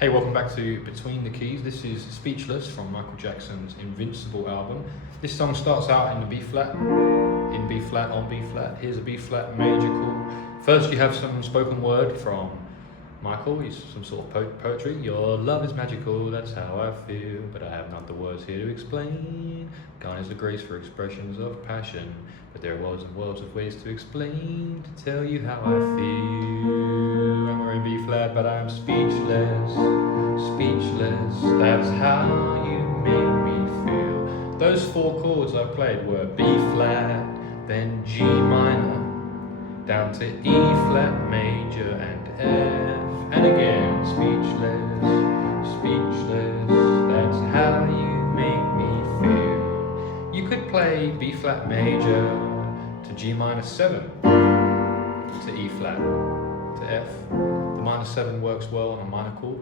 Hey, welcome back to Between the Keys. This is Speechless from Michael Jackson's Invincible album. This song starts out in the B flat, on B flat. Here's a B flat major chord. First you have some spoken word from Michael. He's some sort of poetry. Your love is magical, that's how I feel, but I have not the words here to explain. Gone is the grace for expressions of passion, but there are worlds and worlds of ways to explain, to tell you how I feel. And we're in B flat, but I'm speechless, speechless. That's how you make me feel. Those four chords I played were B flat, then G minor, down to E flat major and F, and again speechless, speechless. That's how you make me feel. You could play B flat major to G minor 7, to E flat, to F. The minor 7 works well on a minor chord,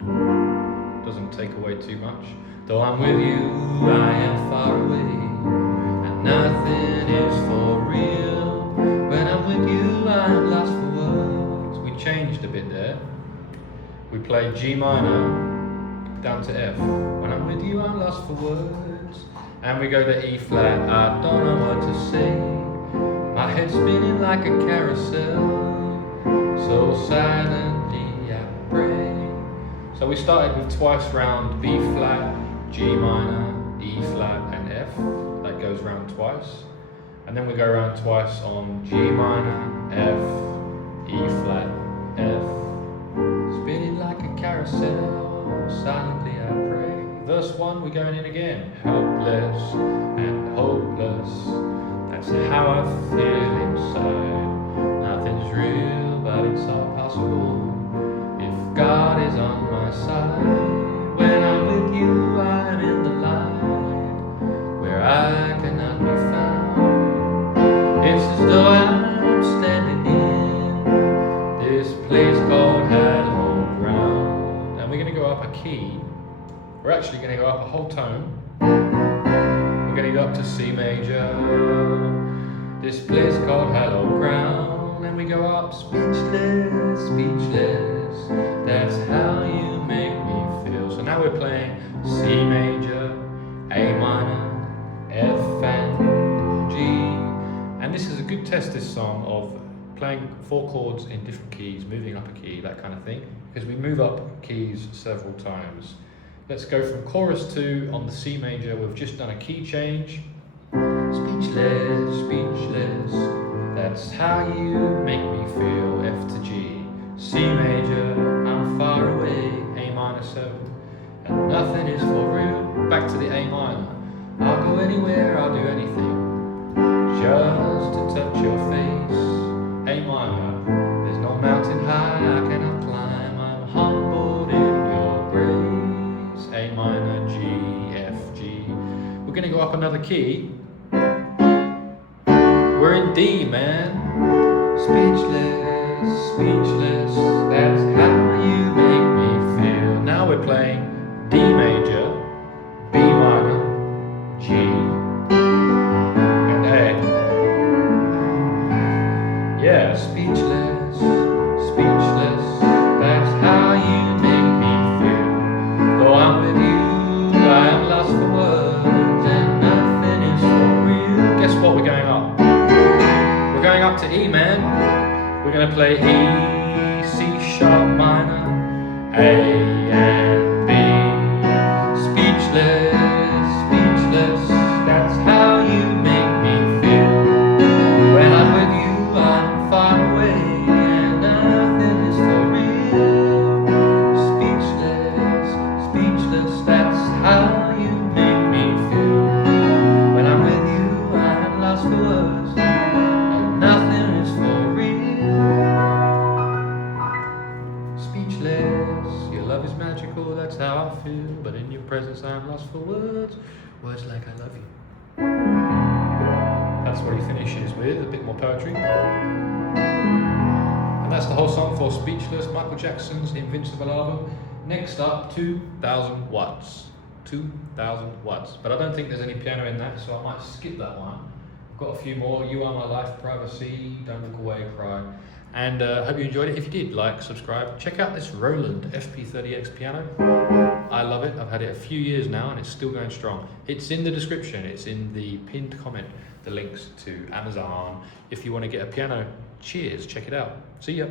doesn't take away too much. Though I'm with you, I am far away, and nothing is for real. When I'm with you, I'm lost for words. We changed a bit there. We played G minor down to F. When I'm with you, I'm lost for words. And we go to E flat. I don't know what to say. My head's spinning like a carousel. So silently I pray. So we started with twice round B flat, G minor, E flat, and F. That goes round twice. And then we go around twice on G minor, F, E flat, F. Spinning like a carousel, silently I pray. Verse 1, we're going in again. Helpless and hopeless, that's how I feel inside. Nothing's real, but it's all possible if God is on my side. When I'm with you, I'm in the light, where I cannot be found. It's as though I'm standing in this place called hallowed ground. And we're going to go up a key. We're actually going to go up a whole tone. We're going to go up to C major, this place called hallowed ground. And we go up speechless, speechless. That's how you make me feel. So now we're playing C major, A minor, F and G. And this is a good test, this song, of playing four chords in different keys, moving up a key, that kind of thing, because we move up keys several times. Let's go from chorus 2 on the C major. We've just done a key change. Speechless, speechless, that's how you make me feel. F to G, C major, I'm far away, A minor 7, and nothing is for real. Back to the A minor. I'll go anywhere, I'll do anything, just to touch your face. A minor, there's no mountain high I cannot climb. I'm humbled in your grace. A minor, G, F, G. We're gonna go up another key. We're in D, man. Speechless, speechless, that's how you make me feel. Now we're playing D major, B minor, G, and A. Yeah, speechless, speechless, that's how you make me feel. Though I'm with you, I am lost for words, and nothing is for real. Guess what, we're going up? We're going up to E, man. We're going to play E, C sharp minor, A and B. Speechless, speechless, that's how you make me feel. When I'm with you, I'm far away, and nothing is for real. Speechless, speechless, that's how you make me feel. When I'm with you, I'm lost for words, and nothing is for real. Speechless, your love is magical, that's how I feel, but in your presence I am lost for words, words like I love you. That's what he finishes with, a bit more poetry. And that's the whole song for Speechless, Michael Jackson's Invincible album. Next up, 2,000 watts. 2,000 watts. But I don't think there's any piano in that, so I might skip that one. I've got a few more. You Are My Life, Privacy, Don't Look Away, Cry. And hope you enjoyed it. If you did, like, subscribe. Check out this Roland FP-30X piano. I love it. I've had it a few years now and it's still going strong. It's in the description. It's in the pinned comment. The links to Amazon. If you want to get a piano, cheers. Check it out. See ya.